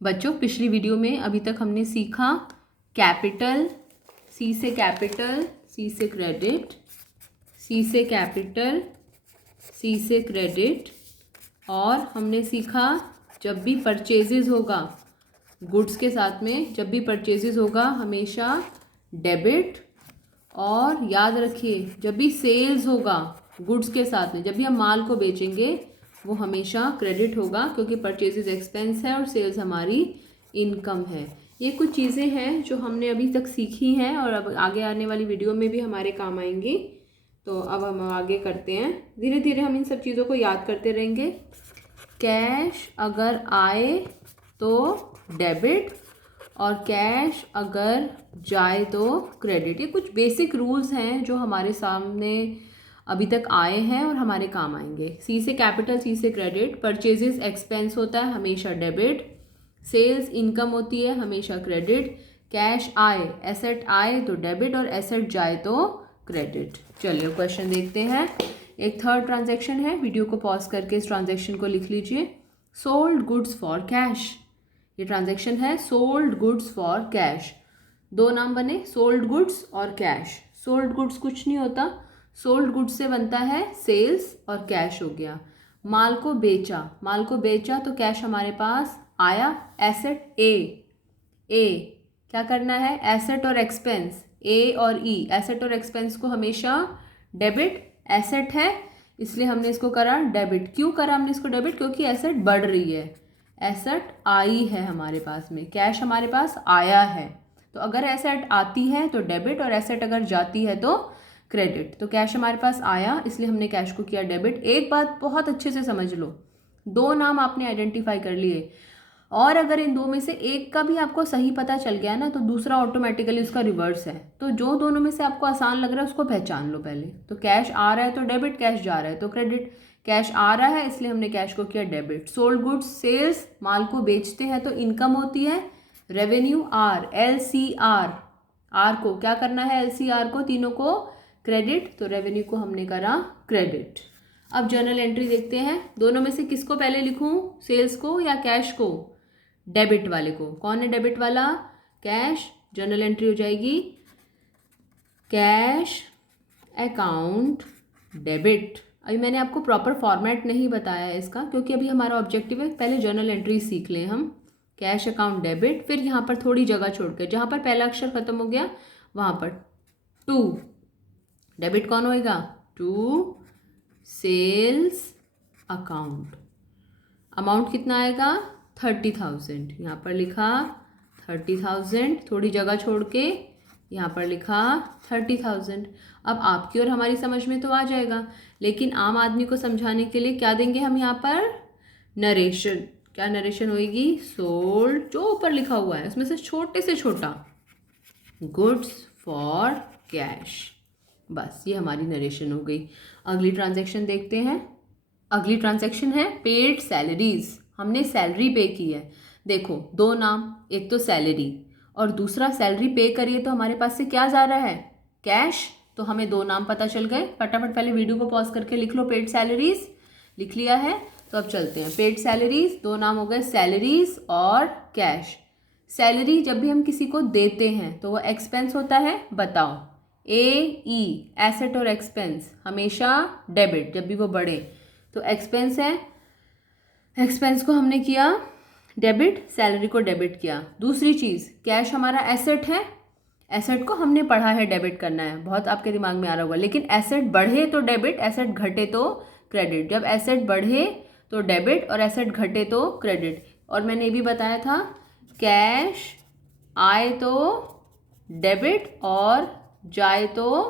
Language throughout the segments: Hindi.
बच्चों पिछली वीडियो में अभी तक हमने सीखा कैपिटल, सी से कैपिटल, सी से क्रेडिट, सी से कैपिटल, सी से क्रेडिट। और हमने सीखा जब भी परचेजेस होगा गुड्स के साथ में, जब भी परचेजेस होगा हमेशा डेबिट। और याद रखिए जब भी सेल्स होगा गुड्स के साथ में, जब भी हम माल को बेचेंगे वो हमेशा क्रेडिट होगा, क्योंकि परचेजेस एक्सपेंस है और सेल्स हमारी इनकम है। ये कुछ चीज़ें हैं जो हमने अभी तक सीखी हैं और अब आगे आने वाली वीडियो में भी हमारे काम आएंगी। तो अब हम आगे करते हैं, धीरे धीरे हम इन सब चीज़ों को याद करते रहेंगे। कैश अगर आए तो डेबिट और कैश अगर जाए तो क्रेडिट। ये कुछ बेसिक रूल्स हैं जो हमारे सामने अभी तक आए हैं और हमारे काम आएंगे। सी से कैपिटल, सी से क्रेडिट। परचेजेस एक्सपेंस होता है हमेशा डेबिट, सेल्स इनकम होती है हमेशा क्रेडिट। कैश आए, एसेट आए तो डेबिट और एसेट जाए तो क्रेडिट। चलिए क्वेश्चन देखते हैं। एक थर्ड ट्रांजैक्शन है, वीडियो को पॉज करके इस ट्रांजैक्शन को लिख लीजिए। सोल्ड गुड्स फॉर कैश, ये ट्रांजैक्शन है सोल्ड गुड्स फॉर कैश। दो नाम बने, सोल्ड गुड्स और कैश। सोल्ड गुड्स कुछ नहीं होता, सोल्ड गुड्स से बनता है सेल्स और कैश हो गया। माल को बेचा, माल को बेचा तो कैश हमारे पास आया। एसेट ए क्या करना है, एसेट और एक्सपेंस, ए और ई, एसेट और एक्सपेंस को हमेशा डेबिट। एसेट है इसलिए हमने इसको करा डेबिट। क्यों करा हमने इसको डेबिट, क्योंकि एसेट बढ़ रही है, एसेट आई है हमारे पास में, कैश हमारे पास आया है। तो अगर एसेट आती है तो डेबिट और एसेट अगर जाती है तो क्रेडिट। तो कैश हमारे पास आया इसलिए हमने कैश को किया डेबिट। एक बात बहुत अच्छे से समझ लो, दो नाम आपने आइडेंटिफाई कर लिए और अगर इन दो में से एक का भी आपको सही पता चल गया ना तो दूसरा ऑटोमेटिकली उसका रिवर्स है। तो जो दोनों में से आपको आसान लग रहा है उसको पहचान लो पहले। तो कैश आ रहा है तो डेबिट, कैश जा रहा है तो क्रेडिट। कैश आ रहा है इसलिए हमने कैश को किया डेबिट। सोल्ड गुड्स सेल्स, माल को बेचते हैं तो इनकम होती है। Revenue R, L C R, R को क्या करना है, एल सी आर को, तीनों को क्रेडिट। तो रेवेन्यू को हमने करा क्रेडिट। अब जर्नल एंट्री देखते हैं, दोनों में से किसको पहले लिखूं, सेल्स को या कैश को? डेबिट वाले को। कौन है डेबिट वाला? कैश। जर्नल एंट्री हो जाएगी कैश अकाउंट डेबिट। अभी मैंने आपको प्रॉपर फॉर्मेट नहीं बताया है इसका, क्योंकि अभी हमारा ऑब्जेक्टिव है पहले जर्नल एंट्री सीख लें हम। कैश अकाउंट डेबिट, फिर यहाँ पर थोड़ी जगह छोड़कर जहाँ पर पहला अक्षर खत्म हो गया वहाँ पर टू, डेबिट कौन होएगा, टू सेल्स अकाउंट। अमाउंट कितना आएगा, 30,000। यहाँ पर लिखा 30,000, थोड़ी जगह छोड़ के यहाँ पर लिखा 30,000। अब आपकी और हमारी समझ में तो आ जाएगा, लेकिन आम आदमी को समझाने के लिए क्या देंगे हम यहाँ पर, नरेशन। क्या नरेशन होएगी, सोल्ड, जो ऊपर लिखा हुआ है उसमें से छोटे से छोटा, गुड्स फॉर कैश। बस ये हमारी नरेशन हो गई। अगली ट्रांजैक्शन देखते हैं। अगली ट्रांजैक्शन है पेड सैलरीज। हमने सैलरी पे की है। देखो दो नाम, एक तो सैलरी और दूसरा सैलरी पे करिए तो हमारे पास से क्या जा रहा है, कैश। तो हमें दो नाम पता चल गए। फटाफट पहले वीडियो को पॉज करके लिख लो, पेड सैलरीज लिख लिया है तो अब चलते हैं। पेड सैलरीज, दो नाम हो गए सैलरीज और कैश। सैलरी जब भी हम किसी को देते हैं तो वो एक्सपेंस होता है, बताओ। ए ई, एसेट और एक्सपेंस हमेशा डेबिट जब भी वो बढ़े, तो एक्सपेंस है, एक्सपेंस को हमने किया डेबिट, सैलरी को डेबिट किया। दूसरी चीज़, कैश हमारा एसेट है, एसेट को हमने पढ़ा है डेबिट करना है, बहुत आपके दिमाग में आ रहा होगा। लेकिन एसेट बढ़े तो डेबिट, एसेट घटे तो क्रेडिट। जब एसेट बढ़े तो डेबिट और एसेट घटे तो क्रेडिट। और मैंने ये भी बताया था कैश आए तो डेबिट और जाए तो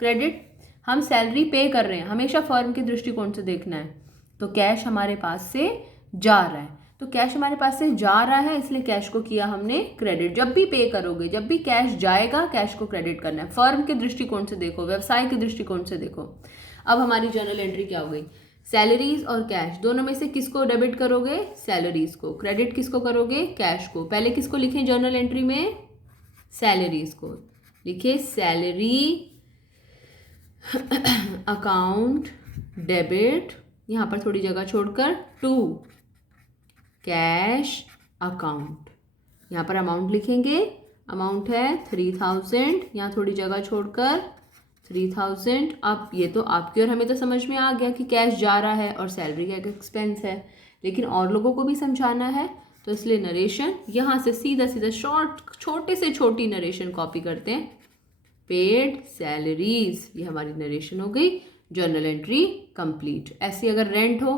क्रेडिट। हम सैलरी पे कर रहे हैं, हमेशा फर्म के दृष्टिकोण से देखना है। तो कैश हमारे पास से जा रहा है, तो कैश हमारे पास से जा रहा है इसलिए कैश को किया हमने क्रेडिट। जब भी पे करोगे, जब भी कैश जाएगा, कैश को क्रेडिट करना है। फर्म के दृष्टिकोण से देखो, व्यवसाय के दृष्टिकोण से देखो। अब हमारी जर्नल एंट्री क्या हो गई, सैलरीज और कैश, दोनों में से किसको डेबिट करोगे, सैलरीज को। क्रेडिट किसको करोगे, कैश को। पहले किसको लिखें जर्नल एंट्री में, सैलरीज को लिखे, सैलरी अकाउंट डेबिट, यहाँ पर थोड़ी जगह छोड़कर टू कैश अकाउंट। यहाँ पर अमाउंट लिखेंगे, अमाउंट है 3000, यहाँ थोड़ी जगह छोड़कर 3000। अब ये तो आपकी और हमें तो समझ में आ गया कि कैश जा रहा है और सैलरी का एक्सपेंस है, लेकिन और लोगों को भी समझाना है, तो इसलिए नरेशन यहाँ से सीधा सीधा छोटे से छोटी नरेशन कॉपी करते हैं। पेड सैलरीज, ये हमारी नरेशन हो गई। Journal entry complete. ऐसी अगर रेंट हो,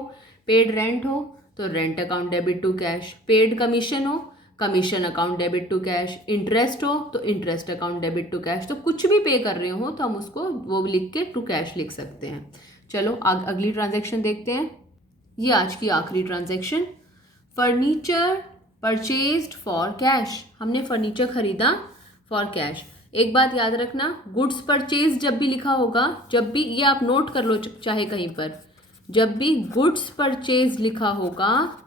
पेड रेंट हो तो rent account debit to cash, paid commission हो commission account debit to cash, interest हो तो interest account debit to cash. तो कुछ भी पे कर रहे हो तो हम उसको वो लिख के टू कैश लिख सकते हैं। चलो अगली ट्रांजैक्शन देखते हैं। ये आज की आखिरी transaction, furniture purchased for cash. हमने फर्नीचर खरीदा फॉर कैश। एक बात याद रखना, गुड्स परचेज जब भी लिखा होगा, जब भी, ये आप नोट कर लो चाहे कहीं पर, जब भी गुड्स परचेज लिखा होगा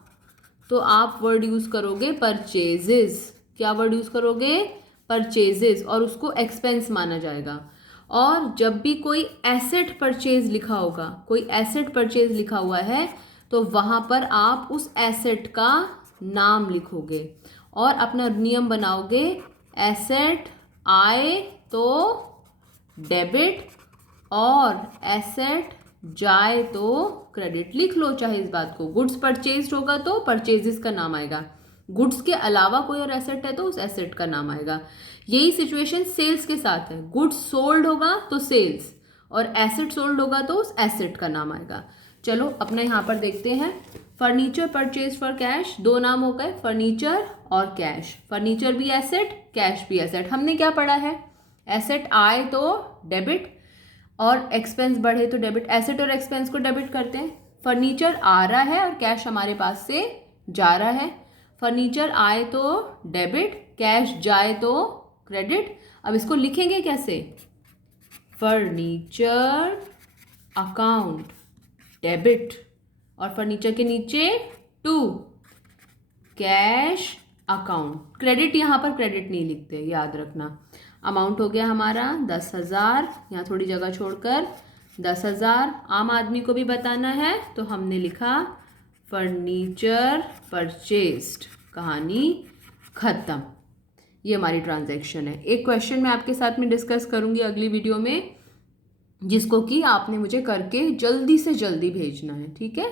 तो आप वर्ड यूज करोगे परचेजेस। क्या वर्ड यूज करोगे? परचेजेस, और उसको एक्सपेंस माना जाएगा। और जब भी कोई एसेट परचेज लिखा होगा, कोई एसेट परचेज लिखा हुआ है, तो वहां पर आप उस एसेट का नाम लिखोगे और अपना नियम बनाओगे। एसेट आए तो डेबिट और एसेट जाए तो क्रेडिट। लिख लो चाहे इस बात को। गुड्स परचेज्ड होगा तो परचेजेस का नाम आएगा, गुड्स के अलावा कोई और एसेट है तो उस एसेट का नाम आएगा। यही सिचुएशन सेल्स के साथ है। गुड्स सोल्ड होगा तो सेल्स, और एसेट सोल्ड होगा तो उस एसेट का नाम आएगा। चलो अपना यहाँ पर देखते हैं। फर्नीचर परचेज फॉर कैश, दो नाम हो गए, फर्नीचर और कैश। फर्नीचर भी एसेट, कैश भी एसेट। हमने क्या पढ़ा है? एसेट आए तो डेबिट और एक्सपेंस बढ़े तो डेबिट। एसेट और एक्सपेंस को डेबिट करते हैं। फर्नीचर आ रहा है और कैश हमारे पास से जा रहा है। फर्नीचर आए तो डेबिट, कैश जाए तो क्रेडिट। अब इसको लिखेंगे कैसे? फर्नीचर अकाउंट डेबिट, और फर्नीचर के नीचे टू कैश अकाउंट। क्रेडिट, यहाँ पर क्रेडिट नहीं लिखते, याद रखना। अमाउंट हो गया हमारा 10,000, यहाँ थोड़ी जगह छोड़कर 10,000। आम आदमी को भी बताना है तो हमने लिखा फर्नीचर परचेस्ड। कहानी खत्म। ये हमारी ट्रांजैक्शन है। एक क्वेश्चन मैं आपके साथ में डिस्कस करूंगी अगली वीडियो में, जिसको कि आपने मुझे करके जल्दी से जल्दी भेजना है, ठीक है।